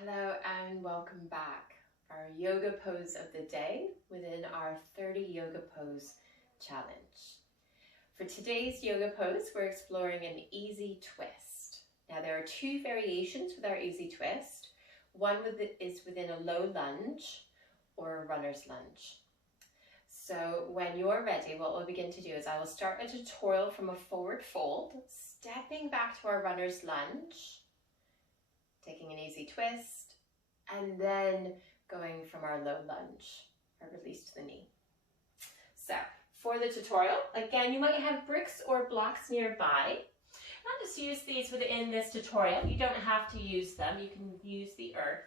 Hello and welcome back. Our yoga pose of the day within our 30 yoga pose challenge. For today's yoga pose, we're exploring an easy twist. Now there are two variations with our easy twist. One is within a low lunge or a runner's lunge. So when you're ready, what we'll begin to do is I will start a tutorial from a forward fold, stepping back to our runner's lunge, taking an easy twist, and then going from our low lunge, our release to the knee. So for the tutorial, again, you might have bricks or blocks nearby. I'll just use these within this tutorial. You don't have to use them. You can use the earth.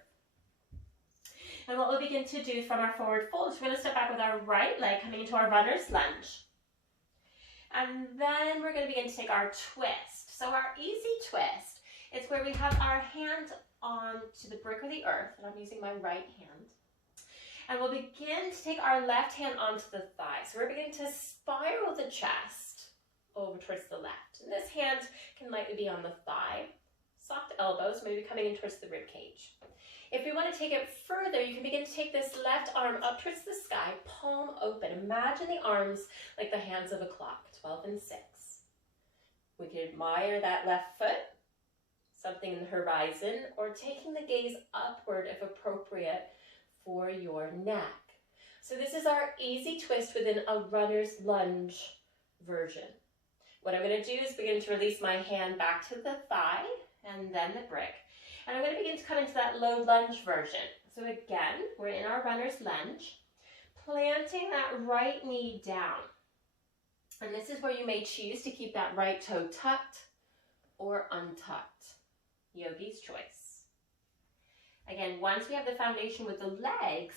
And what we'll begin to do from our forward fold is we're going to step back with our right leg coming into our runner's lunge. And then we're going to begin to take our twist. So our easy twist, it's where we have our hand onto the brick or the earth, and I'm using my right hand. And we'll begin to take our left hand onto the thigh. So we're beginning to spiral the chest over towards the left. And this hand can lightly be on the thigh, soft elbows, maybe coming in towards the rib cage. If we want to take it further, you can begin to take this left arm up towards the sky, palm open. Imagine the arms like the hands of a clock, 12 and 6. We can admire that left foot, something in the horizon, or taking the gaze upward if appropriate for your neck. So this is our easy twist within a runner's lunge version. What I'm going to do is begin to release my hand back to the thigh and then the brick. And I'm going to begin to come into that low lunge version. So again, we're in our runner's lunge, planting that right knee down. And this is where you may choose to keep that right toe tucked or untucked. Yogi's choice. Again, once we have the foundation with the legs,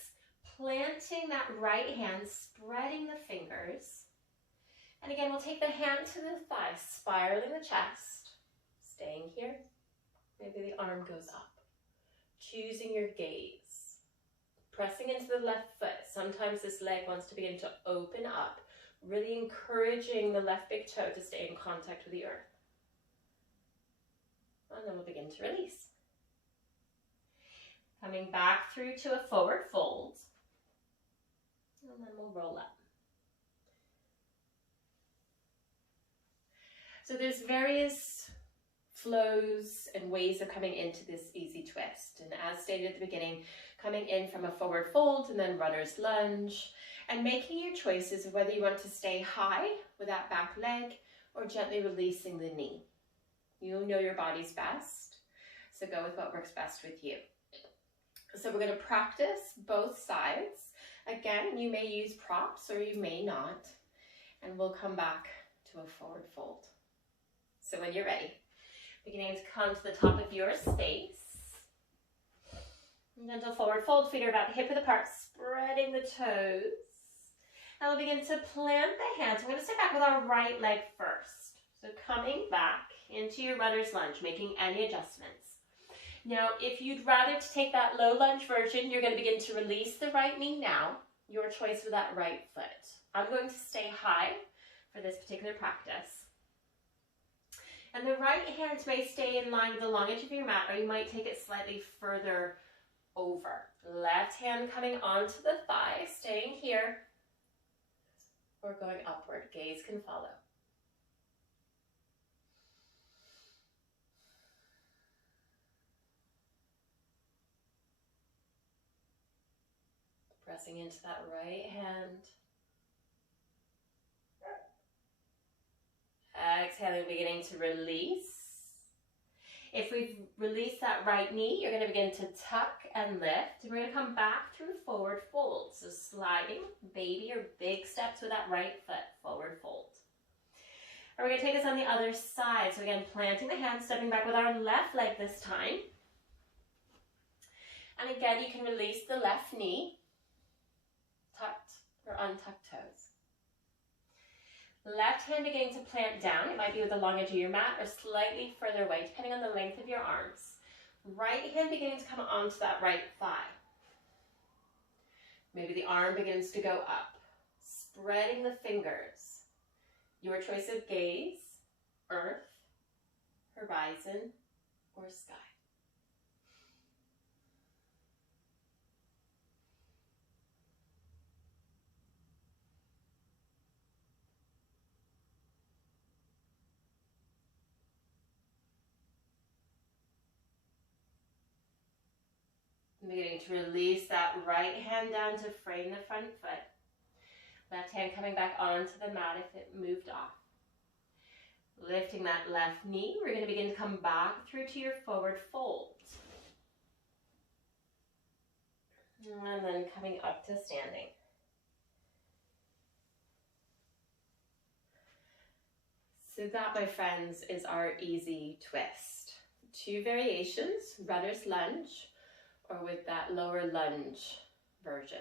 planting that right hand, spreading the fingers. And again, we'll take the hand to the thigh, spiraling the chest, staying here. Maybe the arm goes up. Choosing your gaze. Pressing into the left foot. Sometimes this leg wants to begin to open up, really encouraging the left big toe to stay in contact with the earth. And then we'll begin to release. Coming back through to a forward fold. And then we'll roll up. So there's various flows and ways of coming into this easy twist. And as stated at the beginning, coming in from a forward fold and then runner's lunge, and making your choices of whether you want to stay high with that back leg or gently releasing the knee. You know your body's best, so go with what works best with you. So we're going to practice both sides. Again, you may use props or you may not, and we'll come back to a forward fold. So when you're ready, beginning to come to the top of your space. And gentle forward fold, feet are about hip width apart, spreading the toes. Now we'll begin to plant the hands. We're going to step back with our right leg first. So coming back into your runner's lunge, making any adjustments. Now, if you'd rather to take that low lunge version, you're going to begin to release the right knee now. Your choice with that right foot. I'm going to stay high for this particular practice. And the right hand may stay in line with the long edge of your mat, or you might take it slightly further over. Left hand coming onto the thigh, staying here, or going upward. Gaze can follow. Pressing into that right hand. Exhaling, beginning to release. If we've released that right knee, you're going to begin to tuck and lift. We're going to come back through forward fold. So sliding, baby or big steps with that right foot, forward fold. And we're going to take this on the other side. So again, planting the hands, stepping back with our left leg this time. And again, you can release the left knee, tucked or untucked toes. Left hand beginning to plant down. It might be with the long edge of your mat or slightly further away, depending on the length of your arms. Right hand beginning to come onto that right thigh. Maybe the arm begins to go up. Spreading the fingers. Your choice of gaze, earth, horizon, or sky. Beginning to release that right hand down to frame the front foot. Left hand coming back onto the mat if it moved off. Lifting that left knee, we're going to begin to come back through to your forward fold. And then coming up to standing. So that, my friends, is our easy twist. 2 variations, runner's lunge or with that lower lunge version.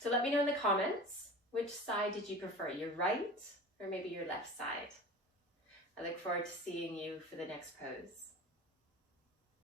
So let me know in the comments, which side did you prefer, your right or maybe your left side? I look forward to seeing you for the next pose.